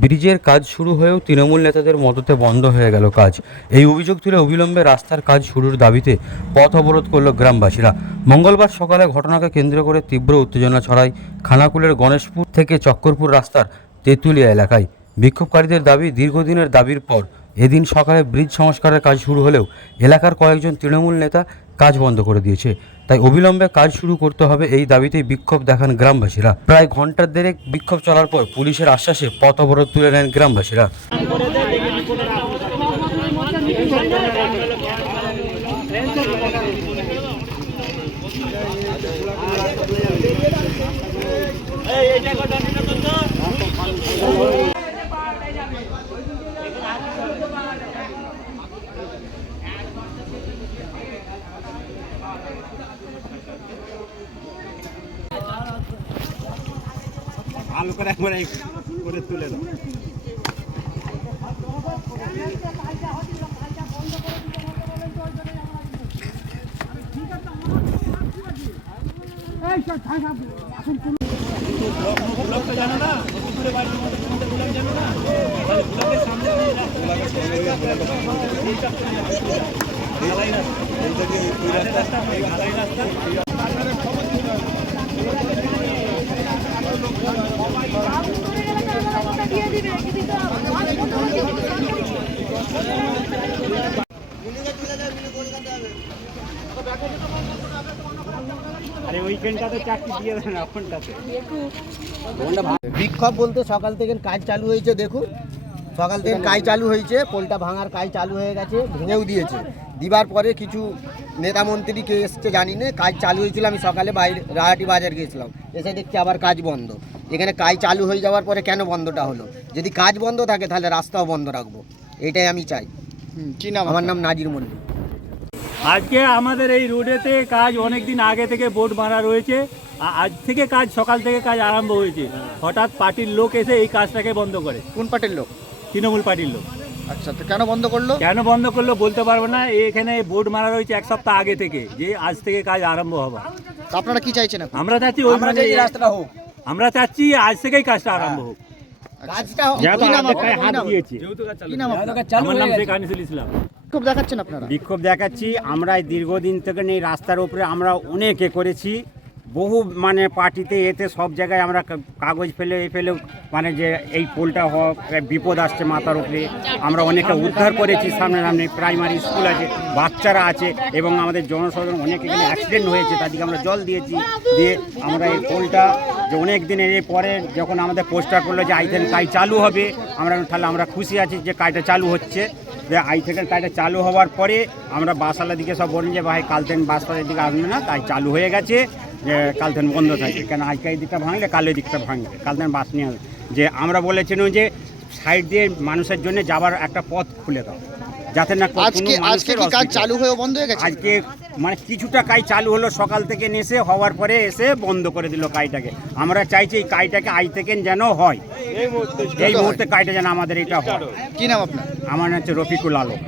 ব্রিজের কাজ শুরু হয়েও তৃণমূল নেতাদের মদতে বন্ধ হয়ে গেল কাজ। এই অভিযোগ তুলে অবিলম্বে রাস্তার কাজ শুরুর দাবিতে পথ অবরোধ করল গ্রামবাসীরা। মঙ্গলবার সকালে ঘটনাকে কেন্দ্র করে তীব্র উত্তেজনা ছড়ায় খানাকুলের গণেশপুর থেকে চক্করপুর রাস্তার তেঁতুলিয়া এলাকায়। বিক্ষোভকারীদের দাবি দীর্ঘদিনের দাবির পর এদিন সকালে ব্রিজ সংস্কারের কাজ শুরু হলেও এলাকার কয়েকজন তৃণমূল নেতা কাজ বন্ধ করে দিয়েছে তাই অবিলম্বে কাজ শুরু করতে হবে এই দাবিতেই বিক্ষোভ দেখান গ্রামবাসীরা প্রায় ঘণ্টার দেড়েক বিক্ষোভ চলার পর পুলিশের আশ্বাসে পথ অবরোধ তুলে নেন গ্রামবাসীরা ভালো করে একবার করে তুলে আরে ওইখানটাতে চাকরি দিয়ে দেন আপনারটাতে বিক্ষোভ বলতে সকাল থেকে কাজ চালু হয়েছে দেখুন। সকাল থেকে কাজ চালু হয়েছে পোলটা ভাঙার কাজ চালু হয়ে গেছে ভেঙেও দিয়েছে। দিবার পরে কিছু নেতা মন্ত্রী কে এসছে জানি না কাজ চালু হয়েছিল আমি সকালে বাইরে রাহাটি বাজার গিয়েছিলাম এসে দেখছি আবার কাজ বন্ধ। এখানে কাজ চালু হয়ে যাওয়ার পরে কেন বন্ধটা হলো? যদি কাজ বন্ধ থাকে তাহলে রাস্তাও বন্ধ রাখব। এটাই আমি চাই। কি নাম আমার নাম নাজির মল্লিক। আজকে আমাদের এই রোডেতে কাজ অনেক দিন আগে থেকে বোর্ড মারা রয়েছে। আজ থেকে কাজ সকাল থেকে কাজ আরম্ভ হয়েছে। হঠাৎ পার্টির লোক এসে এই কাজটাকে বন্ধ করে। কোন পার্টির লোক? তৃণমূল পার্টির লোক। আচ্ছা তো কেন বন্ধ করল? কেন বন্ধ করল বলতে পারব না। এখানে বোর্ড মারা রয়েছে এক সপ্তাহ আগে থেকে যে আজ থেকে কাজ আরম্ভ হবে আপনারা কি চাইছেন আমরা চাচ্ছি ওই মানে রাস্তাটা হোক। আমরা চাচ্ছি আজ থেকেই কাজটা আরম্ভ হোক। কাজটা যেহেতু কি নাম আমাদের আপনার? গায়ে হাত? দিয়েছে। আমার নাম শেখ আনিসুল ইসলাম। খুব দেখাচ্ছেন আপনারা? বিক্ষোভ দেখাচ্ছি। আমরা দীর্ঘদিন থেকে এই রাস্তার উপরে আমরা অনেকে করেছি। বহু মানে পার্টিতে এতে সব জায়গায় আমরা কাগজ ফেলে, এ ফেলেও মানে যে এই পোলটা হোক বিপদ আসছে মাথার উপরে। আমরা অনেকে উদ্ধার করেছি সামনে সামনে, প্রাইমারি স্কুল আছে, বাচ্চারা আছে, এবং আমাদের জনসাধারণ অনেক এখানে অ্যাক্সিডেন্ট হয়েছে, তাদেরকে আমরা জল দিয়েছি, দিয়ে আমরা এই পোলটা যে অনেক দিনের এর পরে যখন আমাদের পোস্টার করল যে আইথেন তাই চালু হবে আমরা তাহলে আমরা খুশি আছি যে কাজটা চালু হচ্ছে। যে আই থেকে কাজটা চালু হওয়ার পরে আমরা বাসালার দিকে সব বলুন যে ভাই কাল থেকে বাসপাড়ার দিকে আসবে না তাই চালু হয়ে গেছে যে কাল থেকে বন্ধ থাকে। কেন আজকে এই দিকটা ভাঙলে কালের দিকটা ভাঙবে কাল থেকে বাস নিয়ে আসবে। যে আমরা বলেছিলাম যে সাইড দিয়ে মানুষের জন্য যাবার একটা পথ খুলে দাও যাতে না আজকে আজকে কাজ চালু হয়ে বন্ধ হয়ে গেছে? আজকে মানে কিছুটা কাই চালু হলো সকাল থেকে নেসে হওয়ার পরে এসে বন্ধ করে দিল কাইটাকে। আমরা চাইছি এই কাইটাকে আজ থেকে যেন হয়। এই মুহূর্তে কাইটা যেন আমাদের এটা হয়। কি নাম আপনার? আমার নাম হচ্ছে রফিকুল আলম।